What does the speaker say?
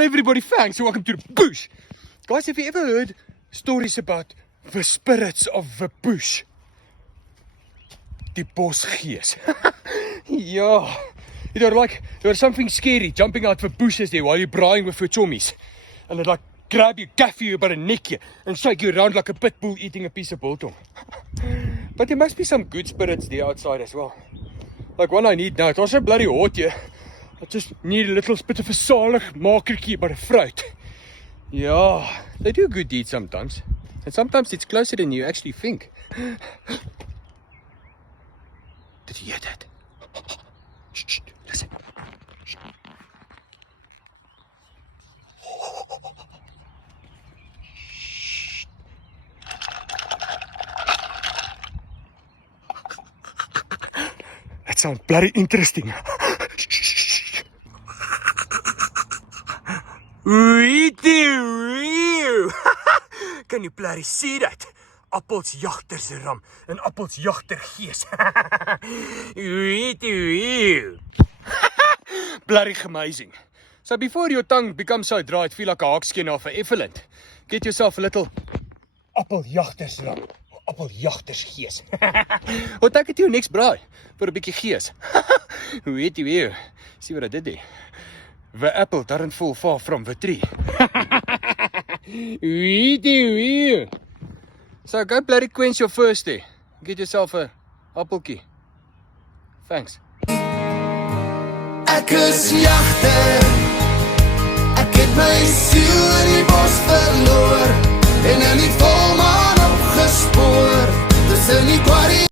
tell everybody thanks, welcome to the bush. Guys, have you ever heard stories about the spirits of the bush? Die bosgees. Yeah. You know, like, there was something scary jumping out the bushes there while you're braaiing with your chommies. And it like grab you, gaff you by the neck here, and shake you around like a pit bull eating a piece of biltong. But there must be some good spirits there outside as well. Like one I need now, it's also bloody hot here. I just need a little bit of a salig makertjie by the fruit. Yeah, they do good deeds sometimes. And sometimes it's closer than you actually think. Did you hear that? Shh, listen. Shh. That sounds bloody interesting. Can you bloody see that? Appels jagtersram en appels jagtergees. Bloody amazing. So before your tongue becomes so dry it feel like a hakskin of an effluent, get yourself a little appeljagtersram, appeljagtersgees. Wat ek het jou niks braai vir 'n bietjie gees. See what I did there? The apple doesn't fall far from the tree. So go bloody quench your thirst there. Get yourself a appeltjie. Thanks. Ek is jagter. Ek het my siel in die bos verloor en in die volmaan opgespoor tussen die